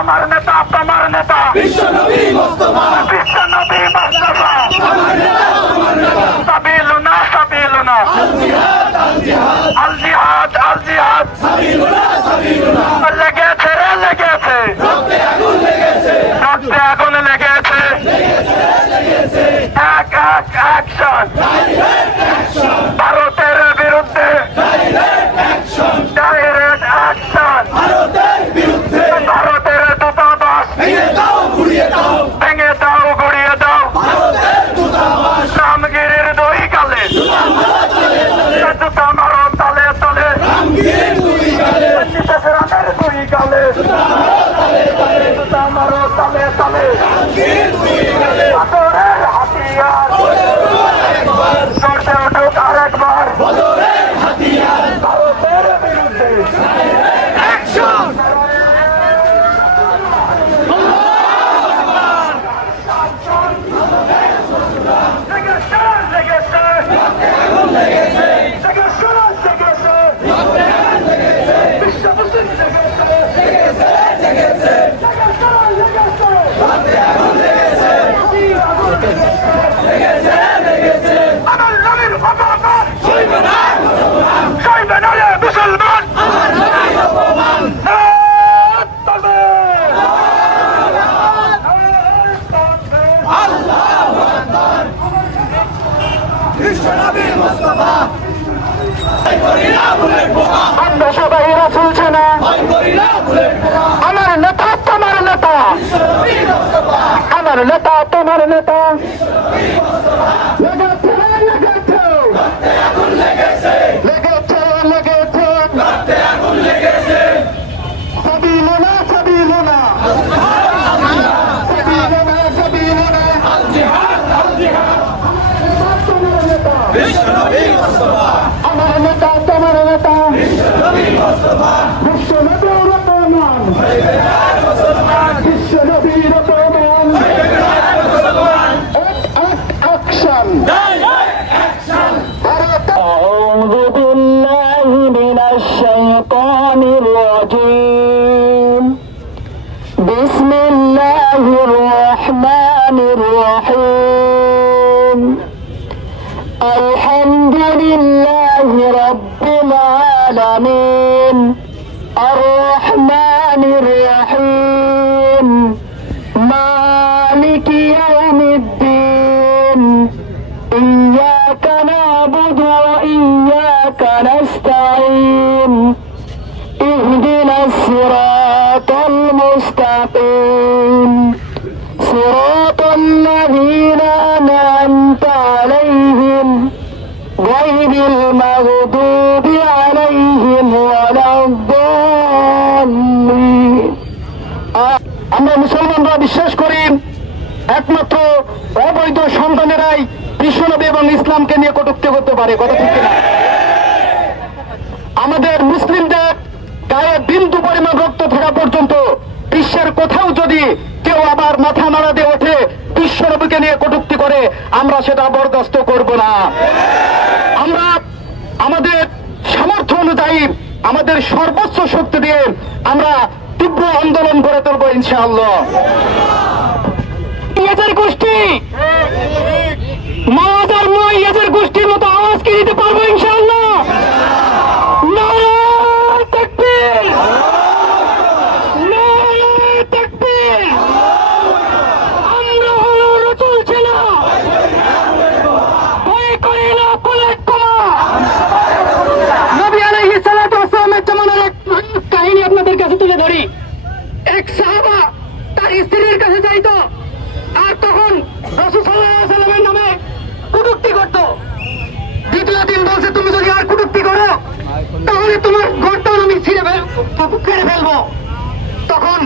আমার নেতা তোমার নেতা বিশ্বনবী মুস্তাফা বিশ্বনবী মুস্তাফা আমার নেতা তোমার নেতা সাবিলুনা সাবিলুনা আল জিহাদ আল জিহাদ আল জিহাদ আল জিহাদ সাবিলুনা সাবিলুনা লেগেছে রে লেগেছে রক্তে আগুন লেগেছে রক্তে আগুন লেগেছে লেগেছে এক এক অ্যাকশন ডাইরেক্ট অ্যাকশন ভারতের বিরুদ্ধে ডাইরেক্ট অ্যাকশন ডাইরেক্ট অ্যাকশন ভারতের বিরুদ্ধে ভারতের দূতাবাস ভেঙে দাও গুড়িয়ে দাও ভেঙে দাও গড়িয়ে দাও ভারতের দূতাবাস রামগিরির দুই গালে জুতা মারো তালে তালে জুতা মারো তালে তালে রামগিরির দুই গালে রামের দুই গালে জুতা মারো তালে তালে জুতা মারো তালে তালে রামগিরির দুই গালে পাথরের হাতিয়ার একবার চড়তে উঠুক আরেকবার বদরের হাতিয়ার ভারতের বিরুদ্ধে অ্যাকশন লেগেছে লেগেছে লেগেছে লেগেছে লেগেছে বিশ্ব মুসলিম লেগেছে লেগেছে লেগেছে লেগেছে লেগেছে আমার নবীর অপমান সইবে না মুসলমান সইবে না রে মুসলমান আমার নবীর অপমান আল্লাহু আকবার বিশ্বনবী মুস্তাফা ভয় করি না বুলেট বোমা আমরা সবাই চলছে না ভয় করি না বুলেট বোমা আমার নেতা তোমার নেতা বিশ্বনবী মুস্তাফা আমার নেতা তোমার নেতা রক্তে আগুন লেগেছে লেগেছে লেগেছে রক্তে আগুন লেগেছে সাবিলুনা সাবিলুনা সাবিলুনা সাবিলুনা আল জিহাদ আল জিহাদ তোমার নেতা বিশ্বনবী মুস্তাফা আমার নেতা তোমার নেতা বিশ্বনবী মুস্তাফা বিশ্বনবীর অপমান মুসলমান বিশ্বনবীর অপমান মুসলমান অ্যাকশন ডাইরেক্ট অ্যাকশন أعوذ بالله من الشيطان الرجيم بسم الله الرحمن الرحيم الحمد لله رب العالمين الرحمن الرحيم مالك يوم الدين إياك نعبد وإياك نستعين اهدنا الصراط المستقيم صراط الذين أنعمت عليهم غير المغضوب عليهم ولا الضالين আমরা মুসলমানরা বিশ্বাস করি একমাত্র অবৈধ সন্তানেরাই বিশ্বনবী এবং ইসলামকে নিয়ে কটূক্তি করতে পারে, কথা ঠিক কিনা? আমাদের মুসলিমদের গায়ে বিন্দু পরিমাণ রক্ত থাকা পর্যন্ত বিশ্বের কোথাও যদি কেউ আবার মাথা নাড়া দিয়ে ওঠে বিশ্বনবীকে নিয়ে কটূক্তি করে, আমরা সেটা বরদাস্ত করব না। আমরা আমাদের সামর্থ্য অনুযায়ী আমাদের সর্বোচ্চ শক্তি দিয়ে আমরা তীব্র আন্দোলন গড়ে তুলবো ইনশাআল্লাহ। ইয়াজের গোষ্ঠী মাওলাদ আর মুয়াজ্জিজের গোষ্ঠীর মতো আওয়াজ কি দিতে পারবো ইনশাআল্লাহ? নারায়ে তাকবীর, নারায়ে তাকবীর। আমরা হলো চলছে না, ভয় করি না বুলেট বোমা। নবী আলাইহিস সালাতু ওয়াস সালামের জামানার এক কাহিনী আপনাদের কাছে তুলে ধরি। এক সাহাবা তার স্ত্রীর কাছে যাইতো, আর তখন রাসূল সাল্লাল্লাহু আলাইহি ওয়াসাল্লামের নামে কটূক্তি করত। দ্বিতীয় দিন বলছে, তুমি যদি আর কটূক্তি করো তাহলে তোমার ঘরটাও আমি ছিঁড়ে ফেলবো। তখন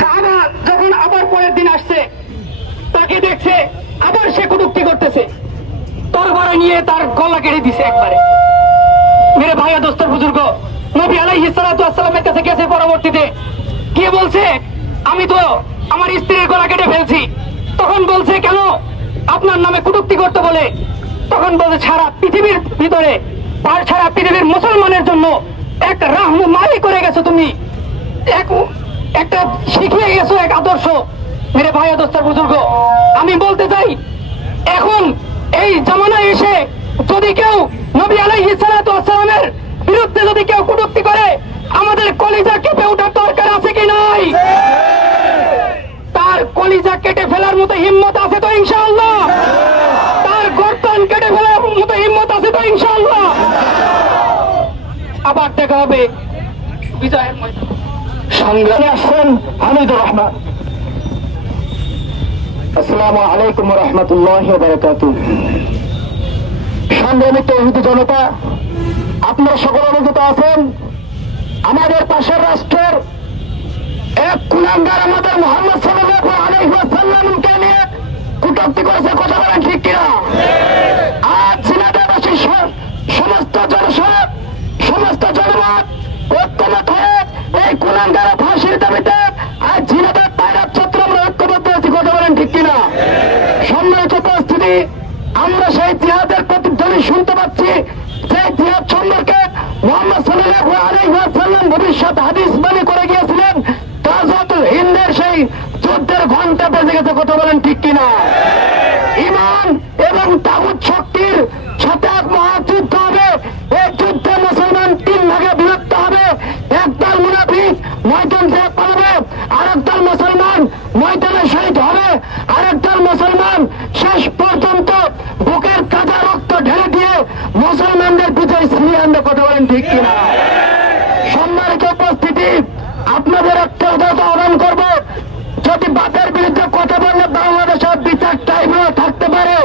সাহাবা যখন আবার পরের দিন আসছে, তাকে দেখছে আবার সে কটূক্তি করতেছে, তরবারি নিয়ে তার গলা কেটে দিছে একবারে। মেরে ভাইয়া দোস্তর বুজুর্গ, নবী আলাইহিস সালাতু ওয়াস সালামের কাছে গেছে পরবর্তীতে, গিয়ে বলছে আমি তো আমার স্ত্রীর গলা কেটে ফেলছি। তখন বলছে কেন? আপনার নামে কটূক্তি করতে বলে। তখন বলছে সারা পৃথিবীর ভিতরে সারা পৃথিবীর মুসলমানের জন্য এক রাহনুমাই করে গেছো তুমি, এক একটা শিখিয়ে গেছো এক আদর্শ মেরে ভাই দোস্তার বুজুর্গ। আমি বলতে চাই এখন এই জামানায় এসে যদি কেউ নবী আলাইহিস সালাতু ওয়াস সালামের বিরুদ্ধে যদি কেউ কটূক্তি করে আমাদের কলিজা কেঁপে ওঠার দরকার আছে কি নাই? তার কলিজা কেটে ফেলার মতো হিম্মত আছে তো ইনশাআল্লাহ? তার গর্দন কেটে ফেলার মতো হিম্মত আছে তো ইনশাআল্লাহ? আবার দেখা হবে বিজয়ের ময়দানে। সংগ্রামে আসছেন হামিদুর রহমান। আসসালামু আলাইকুম ওয়া রাহমাতুল্লাহি ওয়া বারাকাতুহু। সংগ্রামী তৌহিদি জনতা, আপনারা সকলে অবগত আছেন আমাদের পাশের রাষ্ট্রের এক কুলাঙ্গার আমাদের মুহাম্মদ সাল্লাল্লাহু আলাইহি ওয়াসাল্লামকে নিয়ে কটূক্তি করেছে। কথা বলেন ঠিক কিনা? আজ ঝিনাইদহবাসী সমস্ত জনসদ সমস্ত জনমত ঐক্যমত হয়ে এই কুলাঙ্গার ফাঁসির দাবিতে আজ ঝিনাইদহ পায়রা চত্বরে আমরা ঐক্যবদ্ধ আছি। কথা বলেন ঠিক কিনা? সম্মানিত উপস্থিতি, আমরা সেই জিহাদের প্রতিধ্বনি শুনতে পাচ্ছি। সেই জিহাদ সম্পর্কে মুহাম্মদ সাল্লাল্লাহু আলাইহি ওয়াসাল্লাম ভবিষ্যৎ হাদিস বাণী করে গিয়েছিলেন। গাজওয়াতুল হিন্দের সেই যুদ্ধের ঘন্টা বেজে গেছে। কথা বলেন ঠিক কিনা? ঈমান এবং তাগুত শক্তির সাথে এক মহাযুদ্ধ হবে। এই যুদ্ধে মুসলমান তিন ভাগে বিভক্ত হবে। একদল মুনাফিক ময়দান থেকে পালাবে, আরেকদল মুসলমান ময়দানে শহীদ হবে, আরেকদল মুসলমান শেষ পর্যন্ত বুকের কাদা রক্ত ঢেলে দিয়ে মুসলমানদের বিজয় ছিনিয়ে আনবে। কথা বলেন ঠিক কিনা? সম্মানিত উপস্থিতি, আপনাদের একটা উদাহরণ আহ্বান করব, যদি বাপের বিরুদ্ধে কথা বললে বাংলাদেশের বিচার ট্রাইব্যুনাল থাকতে পারে,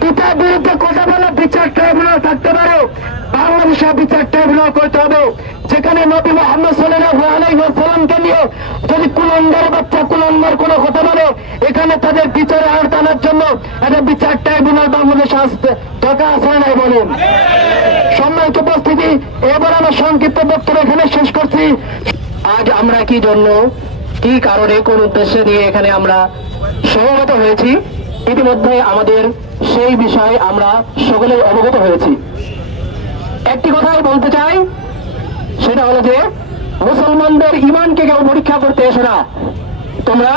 পিতার বিরুদ্ধে কথা বললে বিচার ট্রাইব্যুনাল থাকতে পারে, বাংলাদেশের বিচার ট্রাইব্যুনাল করতে হবে। যেখানে নবী মুহাম্মদ সাল্লাল্লাহু আলাইহি ওয়াসাল্লামকে নিয়ে যদি কুলাঙ্গার বাচ্চা কুলাঙ্গার কোনো কথা বলে, এখানে তাদের বিচারে আওতায় আনার জন্য একটা বিচার ট্রাইব্যুনাল বাংলাদেশে আসতে দরকার আছে নাই বলেন? সম্মানিত উপস্থিতি, এবার আমরা সংক্ষিপ্ত বক্তব্য এখানে শেষ করছি। আজ আমরা কি জন্য, কি কারণে, কোন উদ্দেশ্যে নিয়ে এখানে আমরা সমবেত হয়েছি, ইতিমধ্যে আমাদের সেই বিষয়ে আমরা সকলে অবগত হয়েছি। একটি কথাই বলতে চাই, সেটা হলো যে মুসলমানদের ইমানকে কেউ পরীক্ষা করতে এসো না। তোমরা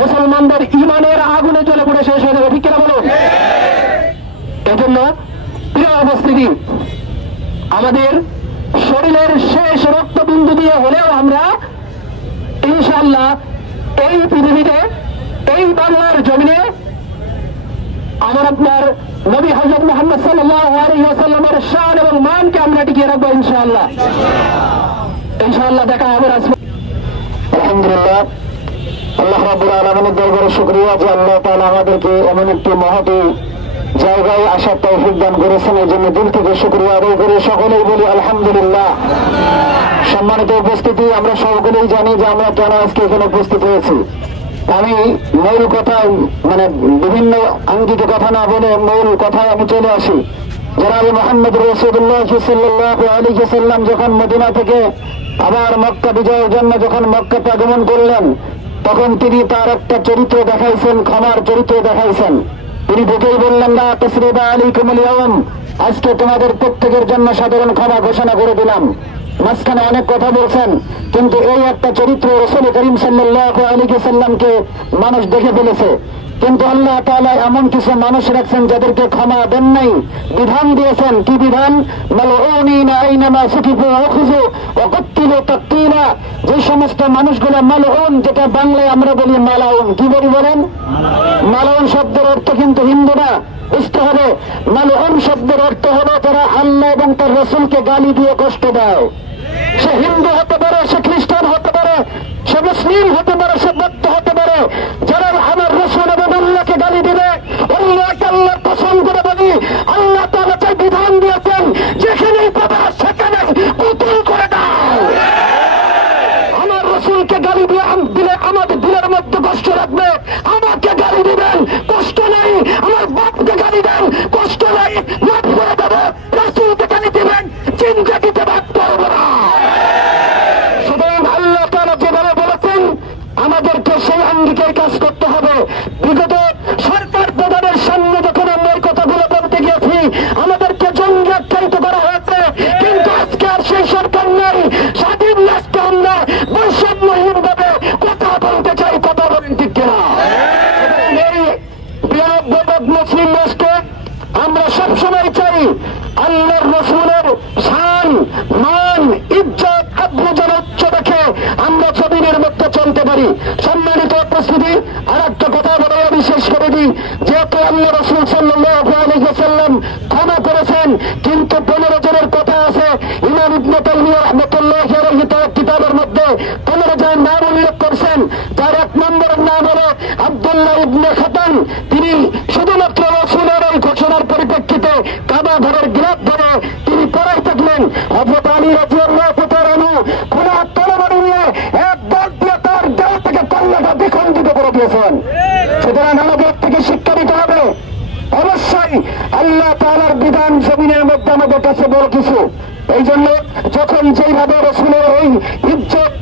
মুসলমানদের ইমানের আগুনে জ্বলে পড়ে শেষ হয়ে যাবে। ঠিক কিনা বলো? এজন্য প্রিয় উপস্থিতি, আমাদের শরীরের শেষ রক্তবিন্দু দিয়ে হলেও আমরা ইনশাআল্লাহ এই পৃথিবীতে, এই বাংলার জমিনে আমার আপনার নবী হযরত মুহাম্মদ সাল্লাল্লাহু আলাইহি ওয়াসাল্লামের শান এবং মানকে আমরা টিকিয়ে রাখবো ইনশাআল্লাহ। ইনশাআল্লাহ দেখা হবে। আলহামদুলিল্লাহ, আল্লাহ রাব্বুল আলামিনের দরবারে শুকরিয়া যে আল্লাহ তাআলা আমাদেরকে এমন একটি মহতী জায়গায় আসার তৌফিক দান করেছেন। এই জন্য দিল থেকে শুকরিয়া আদায় করে সকলেই বলি আলহামদুলিল্লাহ। সম্মানিত উপস্থিতি, আমরা সকলেই জানি যে আমরা কেন আজকে এখানে উপস্থিত হয়েছি। আমি মূল কথায় মানে বিভিন্ন আঙ্গিক কথা না বলে মূল কথায় আমি চলে আসি। জনাব মুহাম্মদ রাসূলুল্লাহ সাল্লাল্লাহু আলাইহি ওয়াসাল্লাম যখন মদিনা থেকে আবার মক্কা বিজয়ের জন্য যখন মক্কাতে আগমন করলেন, তখন তিনি তার একটা চরিত্র দেখাইছেন, ক্ষমার চরিত্র দেখাইছেন। তিনি ঢুকেই বললেন, লা তাসরিবা আলাইকুমুল ইয়াওম, আজকে তোমাদের প্রত্যেকের জন্য সাধারণ ক্ষমা ঘোষণা করে দিলাম। মাঝখানে অনেক কথা বলছেন, কিন্তু এই একটা চরিত্র রাসূল করিম সাল্লাল্লাহু আলাইহি ওয়াসাল্লামকে মানুষ দেখে ফেলেছে। কিন্তু আল্লাহ তাআলা এমন কিছু মানুষ রাখছেন যাদেরকে ক্ষমা দেন নাই, বিধান দিয়েছেন। কি বিধান? মালউনিনা আইনামা সুকিফু ওয়াখুযু ওয়া কাত্তিলু তাকতিলা। যে সমস্ত মানুষগুলো মালউন, যেটা বাংলায় আমরা বলি মালাউন। কি বলি বলেন? মালাউন শব্দের অর্থ কিন্তু হিন্দু না, বুঝতে হবে। মালউন শব্দের অর্থ হলো যারা আল্লাহ এবং তার রাসূলকে গালি দিয়ে কষ্ট দেয়। সে হিন্দু হতে পারে, সে খ্রিস্টান হতে পারে, সে মুসলিম হতে পারে, সে বৌদ্ধ হতে পারে। যারা আমার রাসূল এবং আল্লাহকে গালি দিবে, আল্লাহকে আল্লাহর কসম করে বলি, আল্লাহ তাআলা যে বিধান দিয়েছেন, যেখানেই পাবে সেখানে উতুল করে দাও। আমার রাসূলকে গালি দিলে আমাদের দিলের মধ্যে কষ্ট রাখবে। আমাকে গালি দিবেন, কষ্ট নেই। আমার বাপকে গালি দেন, কষ্ট নেই, মাফ করে দেবো। রাসূলকে গালি দিবেন, জিন্দেগিতে ভাগ করবো না। সুতরাং আল্লাহ তাআলা যেভাবে বলেছেন, আমাদেরকে সেই আঙ্গিকের কাজ করতে হবে। বিগত সরকার প্রধানের সামনে যখন আমরা এই কথাগুলো বলতে গিয়েছি, আমাদেরকে জঙ্গি আখ্যায়িত করা হয়েছে। কিন্তু আজকে আর সেই সরকার নেই। স্বাধীন রাষ্ট্রে আমরা বৈষম্যহীন ভাবে আমরা জমিনের মধ্যে চলতে পারি। সম্মানিত উপস্থিতি, আর একটা কথা বলে আমি শেষ করে দিই, যেহেতু আল্লাহ রাসূল সাল্লাল্লাহু আলাইহি ওয়াসাল্লাম ক্ষমা করেছেন, কিন্তু 15 জনের কথা আছে। ইমাম ইবনে তাইমিয়া রাহমাতুল্লাহি আলাইহি তার কিতাবের মধ্যে 15 জনের নাম উল্লেখ করছেন, যার এক নম্বরের নাম হলো আব্দুল্লাহ ইবনে খাতান। তিনি শুধুমাত্র রাসূলের এই ঘোষণার পরিপ্রেক্ষিতে কাবা ঘরের গিলাফ ধরে তিনি পড়াই থাকলেন। হযরত আলী রাদিয়াল্লাহু তাআলা আনহু খোলা তরবারি নিয়ে এক দল দিয়ে তার দেহ থেকে কল্লাটা বিখণ্ডিত করে দিয়েছেন। সুতরাং আমাদের থেকে শিক্ষা দিতে হবে, অবশ্যই আল্লাহ তাআলার বিধান জমিনের মধ্যে আমাদের কাছে বড় কিছু। এই জন্য যখন যেইভাবে রাসূলের এই ইজ্জত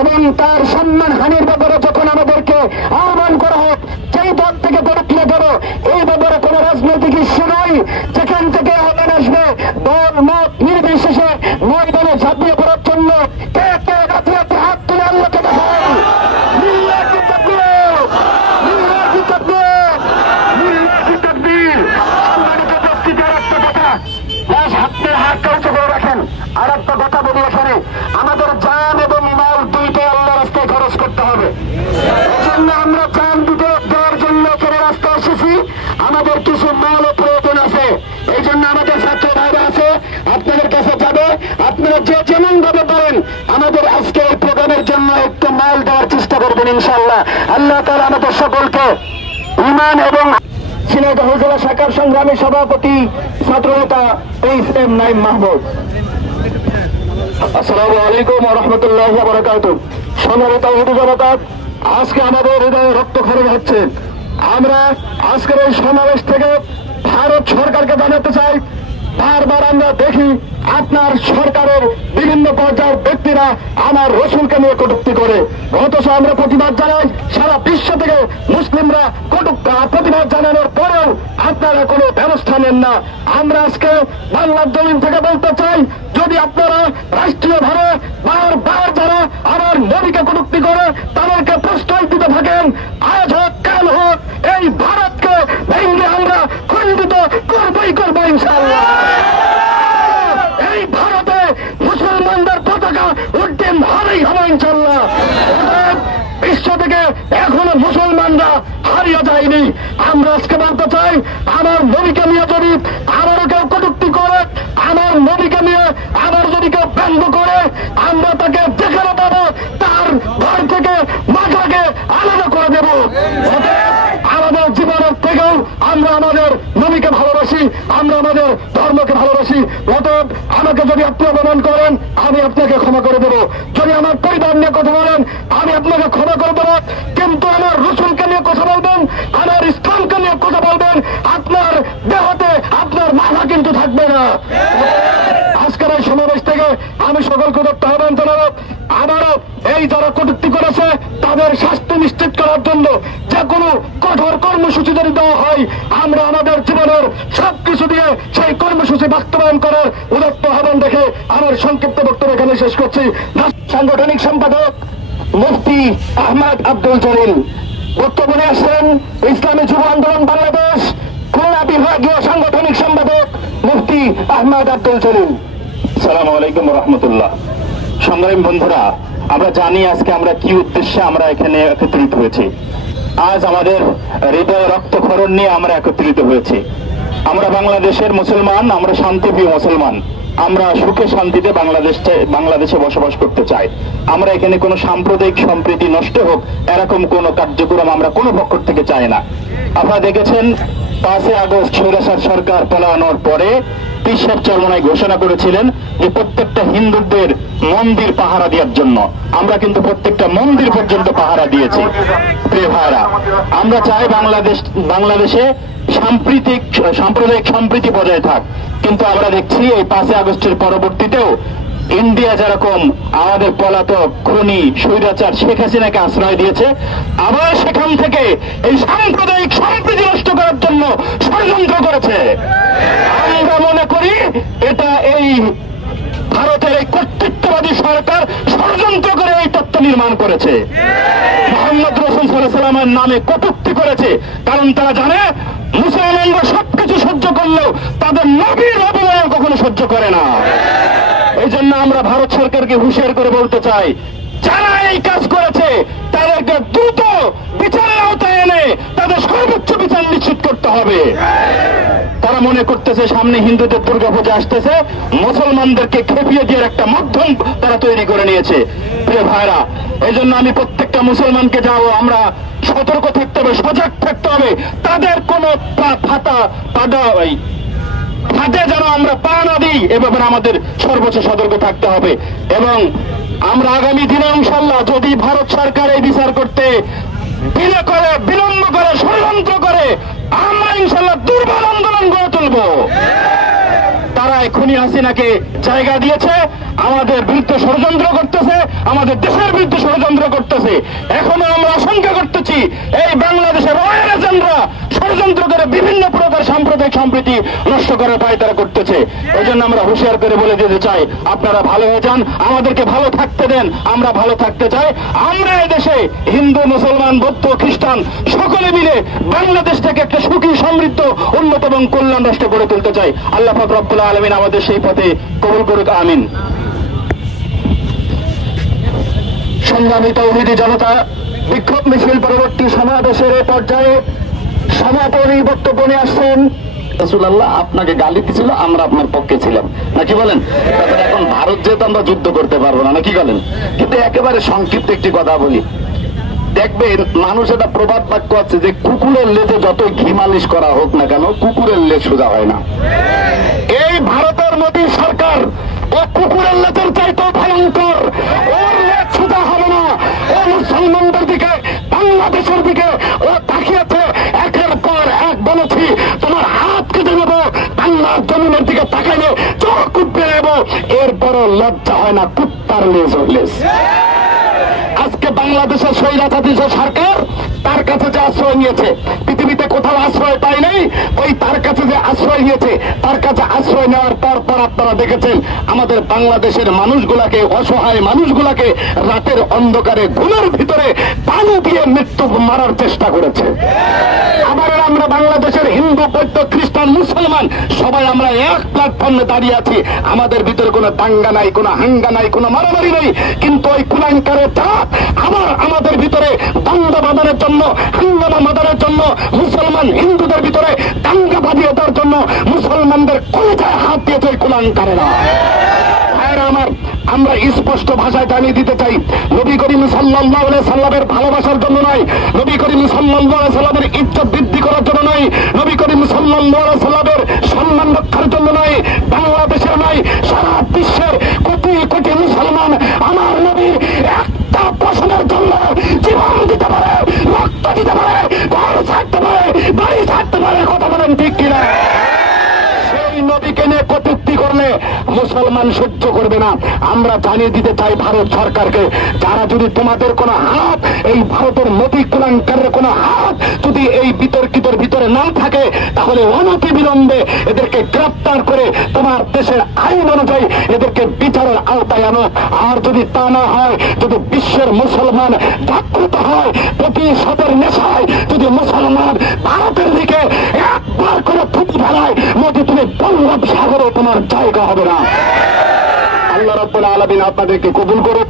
এবং তার সম্মান হানির ব্যাপারে যখন আমাদেরকে আহ্বান করা হোক, যেই দল থেকে করুক না কেন, এই ব্যাপারে কোন রাজনৈতিক ইস্যু নয়। যেখান থেকে আহ্বান আসবে দল মত নির্বিশেষে ময়দানে ঝাঁপিয়ে পড়ার জন্য কে কে রাতে রাতে হাত তুলে আল্লাহকে দেখায়। লিল্লাহি তাকবীর, লিল্লাহি তাকবীর, লিল্লাহি তাকবীর। সম্মানিত উপস্থিতি, আর একটা কথা, লাশ হাতের হাত কাছে করে রাখেন। আর একটা কথা বলি এখানে, আমাদের জান এবং মাল দুইটাই আল্লাহ রাস্তায় খরচ করতে হবে। এই জন্য আমরা জান দুটো দেওয়ার জন্য এখানে রাস্তায় এসেছি। আমাদের কিছু মালও প্রয়োজন আছে। এই জন্য আমাদের ছাত্র ভাইরা আছে, আপনাদের কাছে যাবে। আপনারা যে যেমন ভাবে পারেন আমাদের আজকে এই প্রোগ্রামের জন্য একটু মাল দেওয়ার চেষ্টা করবেন ইনশাআল্লাহ। আল্লাহ তাআলা আমাদের সকলকে ঈমান এবং ঝিনাইদহ জেলা শাখার সংগ্রামী সভাপতি ছাত্রনেতা এইচ.এম. নাঈম মাহমুদ। আসসালামু আলাইকুম ওয়া রাহমাতুল্লাহি ওয়া বারাকাতুহু। সম্মানিত হিন্দু জনতা, আজকে আমাদের হৃদয়ে রক্তক্ষরণ হচ্ছে। আমরা আজকের এই সমাবেশ থেকে ভারত সরকারকে জানাতে চাই, বারবার আমরা দেখি আপনার সরকারের বিভিন্ন পর্যায়ের ব্যক্তিরা আমার রসুলকে নিয়ে কটূক্তি করে, অথচ আমরা প্রতিবাদ জানাই। সারা বিশ্ব থেকে মুসলিমরা প্রতিবাদ জানানোর পরেও আপনারা কোনো ব্যবস্থা নেন না। আমরা আজকে বাংলার জমিন থেকে বলতে চাই, যদি আপনারা রাষ্ট্রীয়ভাবে বারবার যারা আমার নবীকে কটূক্তি করে তাদেরকে প্রশ্রয় দিতে থাকেন, আজ হোক কাল হোক এই ভারতকে ভেঙে আমরা খণ্ডিত করবই করবো ইনশাআল্লাহ। এই ভারতে মুসলমানদের পতাকা উড্ডীন হবেই হবে ইনশাআল্লাহ। বিশ্ব থেকে এখনো মুসলমানরা হারিয়ে যায়নি। আমরা আজকে বলতে চাই, আমার নবীকে নিয়ে যদি আবারও কেউ কটূক্তি করে, আমার নবীকে নিয়ে আবার যদি কেউ ব্যঙ্গ করে, আমরা তাকে যেখানে পাবো তার ঘর থেকে মাথাকে আলাদা করে দেব। আমাদের জীবনের থেকেও আমরা আমাদের নবীকে ভালোবাসি, আমরা আমাদের ধর্মকে ভালোবাসি। অতএব আমাকে যদি আপনি অপমান করেন, আমি আপনাকে ক্ষমা করে দেবো। যদি আমার পরিবার নিয়ে কথা বলেন, আমি আপনাকে ক্ষমা করে দেবো। কিন্তু আমার রসুলকে নিয়ে কথা বলবেন, আমার ইসলামকে নিয়ে কথা বলবেন, আপনার দেহতে আপনার মাথা কিন্তু থাকবে না। আজকের এই সমাবেশ থেকে আমি সকলকে দত্ত আহ্বান জানাবো, আবারও এই যারা কটূক্তি করেছে তাদের শাস্তি নিশ্চিত করার জন্য যে কোনো কঠোর কর্মসূচি যদি দেওয়া হয়, আমরা আমাদের জীবনের সবকিছু দিয়ে সেই কর্মসূচি বাস্তবায়ন করার উদাত্ত আহ্বান দেখে আমার সংক্ষিপ্ত বক্তব্য এখানে শেষ করছি। সাংগঠনিক সম্পাদক মুফতি আহমদ আব্দুল জলিল বক্তব্য নিয়ে আসছেন। ইসলামী যুব আন্দোলন বাংলাদেশ খুলনা বিভাগীয় সাংগঠনিক সম্পাদক মুফতি আহমদ আব্দুল জলিল। আসসালামু আলাইকুম ওয়া রাহমাতুল্লাহ। সংগ্রামী বন্ধুরা, আমরা জানি আজকে আমরা কি উদ্দেশ্যে আমরা এখানে একত্রিত হয়েছি। আজ আমাদের হৃদয় রক্তক্ষরণ নিয়ে আমরা একত্রিত হয়েছি। আমরা বাংলাদেশের মুসলমান, আমরা শান্তিপ্রিয় মুসলমান, আমরা সুখে শান্তিতে বাংলাদেশে বসবাস করতে চাই। আমরা এখানে কোনো সাম্প্রদায়িক সম্প্রীতি নষ্ট হোক এরকম কোনো কার্যক্রম আমরা কোনো পক্ষ থেকে চাই না। আপনারা দেখেছেন 5 আগস্ট স্বৈরাচার সরকার পলায়নের পরে পীর সাহেব চরমনাই ঘোষণা করেছিলেন যে প্রত্যেকটা হিন্দুদের মন্দির পাহারা দেওয়ার জন্য। আমরা কিন্তু প্রত্যেকটা মন্দির পর্যন্ত পাহারা দিয়েছি। প্রিয় ভাইরা, আমরা চাই বাংলাদেশে সাম্প্রদায়িক সম্প্রীতি বজায় থাক। কিন্তু আমরা দেখছি এই 5 আগস্টের পরবর্তীতেও ইন্ডিয়া যেরকম আমাদের পলাতক খুনি স্বৈরাচার শেখ হাসিনাকে আশ্রয় দিয়েছে, আবার সেখান থেকে এই সাম্প্রদায়িক সম্প্রীতি নষ্ট করার জন্য ষড়যন্ত্র করেছে। আমরা মনে করি এটা এই ভারতের এই কর্তৃত্ববাদী সরকার ষড়যন্ত্র করে এই তত্ত্ব নির্মাণ করেছে। মুহাম্মদ রাসূল সাল্লাল্লাহু আলাইহি ওয়াসাল্লামের নামে কটূক্তি করেছে, কারণ তারা জানে মুসলমানরা সবকিছু সহ্য করলেও তাদের নবীর অবমাননা কখনো সহ্য করে না। এই জন্য আমরা ভারত সরকারকে হুঁশিয়ার করে বলতে চাই, যারা এই কাজ করেছে তাদেরকে দ্রুত বিচারের আওতায় এনে তাদের সর্বোচ্চ বিচার নিশ্চিত করতে হবে। তারা মনে করতেছে সামনে হিন্দুদের দুর্গাপূজা আসতেছে, মুসলমানদেরকে খেপিয়ে দিয়ে একটা মাধ্যম তারা তৈরি করে নিয়েছে। প্রিয় ভাইরা, এই জন্য আমি প্রত্যেকটা মুসলমানকে যাবো, আমরা সতর্ক থাকতে হবে, সজাগ থাকতে হবে। তাদের কোনো ফাঁদে যেন আমরা পা না দিই, এ ব্যাপারে আমাদের সর্বোচ্চ সতর্ক থাকতে হবে। এবং আমরা আগামী দিনে ইনশাআল্লাহ যদি ভারত সরকার এই বিচার করতে বিলম্ব করে ষড়যন্ত্র করে, আমরা ইনশাআল্লাহ দুর্বল আন্দোলন গড়ে তুলব। তারা এখনই হাসিনাকে জায়গা দিয়েছে, আমাদের বিরুদ্ধে ষড়যন্ত্র করতেছে, আমাদের দেশের বিরুদ্ধে ষড়যন্ত্র করতেছে। এখনো আমরা আশঙ্কা করতেছি এই বাংলাদেশের রয়্যাল এজেন্টরা ষড়যন্ত্র করে বিভিন্ন প্রকার সাম্প্রদায়িক সম্প্রীতি নষ্ট করার পায়তারা করতেছে। এই জন্য আমরা হুঁশিয়ার করে বলে দিতে চাই, আপনারা ভালো হয়ে যান, আমাদেরকে ভালো থাকতে দেন, আমরা ভালো থাকতে চাই। আমরা এদেশে হিন্দু, মুসলমান, বৌদ্ধ, খ্রিস্টান সকলে মিলে বাংলাদেশ থেকে একটা সুখী, সমৃদ্ধ, উন্নত এবং কল্যাণ রাষ্ট্র গড়ে তুলতে চাই। আল্লাহ পাক রব্বুল আলামিন আমাদের সেই পথে কবুল করুক, আমিন। সংগ্রামী তৌহিদি জনতা, বিক্ষোভ মিছিল পরবর্তী সমাবেশের এ পর্যায়ে সমাপনী বক্তব্য নিয়ে আসছেন রাসূলুল্লাহ। আপনাকে গালি দিছিল, আমরা আপনার পক্ষে ছিলাম, নাকি বলেন? তারপরে এখন ভারত যেহেতু আমরা যুদ্ধ করতে পারবো না, নাকি বলেন? কিন্তু একেবারে সংক্ষিপ্ত একটি কথা বলি, দেখবেন মানুষ একটা প্রবাদ বাক্য আছে যে কুকুরের লেজে যত ঘি মালিশ করা হোক না কেন, কুকুরের লেজ সোজা হয় না। এই ভারতের মোদী সরকার ও কুকুরের লেজের চাইতেও ভয়ঙ্কর, ওর লেজ সোজা হবে না। ও মুসলমানদের দিকে, বাংলাদেশের দিকে ও তাকিয়েছে, একের পর এক বলেছি তোমার হাত কেটে নেবো, বাংলার জমিনের দিকে তাকাইলে চোখ কুটবে নেব। এরপরও লজ্জা হয় না, কুত্তার লেজ ও লেজ। আজকে বাংলাদেশের স্বৈরাচারী সরকার তার কাছে যে আশ্রয় নিয়েছে, পৃথিবীতে কোথাও আশ্রয় পায় নাই, ওই তার কাছে যে আশ্রয় নিয়েছে, তার কাছে আশ্রয় নেওয়ার পর আপনারা দেখেছেন আমাদের বাংলাদেশের মানুষগুলাকে, অসহায় মানুষগুলাকে রাতের অন্ধকারে ঘুমের ভিতরে পানি দিয়ে মৃত্যু মারার চেষ্টা করেছে। আবার আমরা বাংলাদেশের হিন্দু, বৌদ্ধ, খ্রিস্টান, মুসলমান সবাই আমরা এক প্ল্যাটফর্মে দাঁড়িয়ে আছি। আমাদের ভিতরে কোনো দাঙ্গা নাই, কোনো হাঙ্গা নাই, কোনো মারামারি নাই। কিন্তু ওই কুলাঙ্কারের জাত আবার আমাদের ভিতরে দাঙ্গা বাঁধানোর জন্য, হাঙ্গামা বাঁধানোর জন্য, মুসলমান হিন্দুদের ভিতরে দাঙ্গা বাঁধিয়ে দেওয়ার জন্য মুসলমানদের কলিজায় হাত দিয়েছে ওই কুলাঙ্কারেরা। ভাইয়েরা আমার, আমরা স্পষ্ট ভাষায় জানিয়ে দিতে চাই, নবী করিম সাল্লাল্লাহু আলাইহি সাল্লামের ভালোবাসার জন্য নয়, নবী করিম সাল্লাল্লাহু আলাইহি সাল্লামের ইজ্জত বৃদ্ধি করার জন্য নয়, নবী করিম সাল্লাল্লাহু আলাইহি সাল্লামের সম্মান রক্ষার জন্য নয়, বাংলাদেশের নয়, সারা বিশ্বের কোটি কোটি মুসলমান আমার নবীর একটা প্রশ্নের জন্য জীবন দিতে পারে, রক্ত দিতে পারে, ঘর ছাড়তে পারে, বাড়ি ছাড়তে পারে। কথা বলেন ঠিক কিনা? সেই নবীকে নিয়ে কটূক্তি করলে মুসলমান সহ্য করবে না। আমরা জানিয়ে দিতে চাই ভারত সরকারকে, যারা যদি তোমাদের কোনো হাত, এই ভারতের মোদী কুলাঙ্কারের কোনো হাত যদি এই বিতর্কিতর ভিতরে না থাকে, তাহলে অনতি বিলম্বে এদেরকে গ্রেফতার করে তোমার দেশের আইন অনুযায়ী এদেরকে বিচারের আওতায় আনো। আর যদি তা না হয়, যদি বিশ্বের মুসলমান জাগ্রত হয়, প্রতিশোধের নেশায় যদি মুসলমান ভারতের দিকে একবার করে থুতু ফেলায়, মোদী তুমি বঙ্গোপ সাগরে তোমার জায়গা হবে না। আল্লাহ রাব্বুল আলামিন আপনাদেরকে কবুল করুক।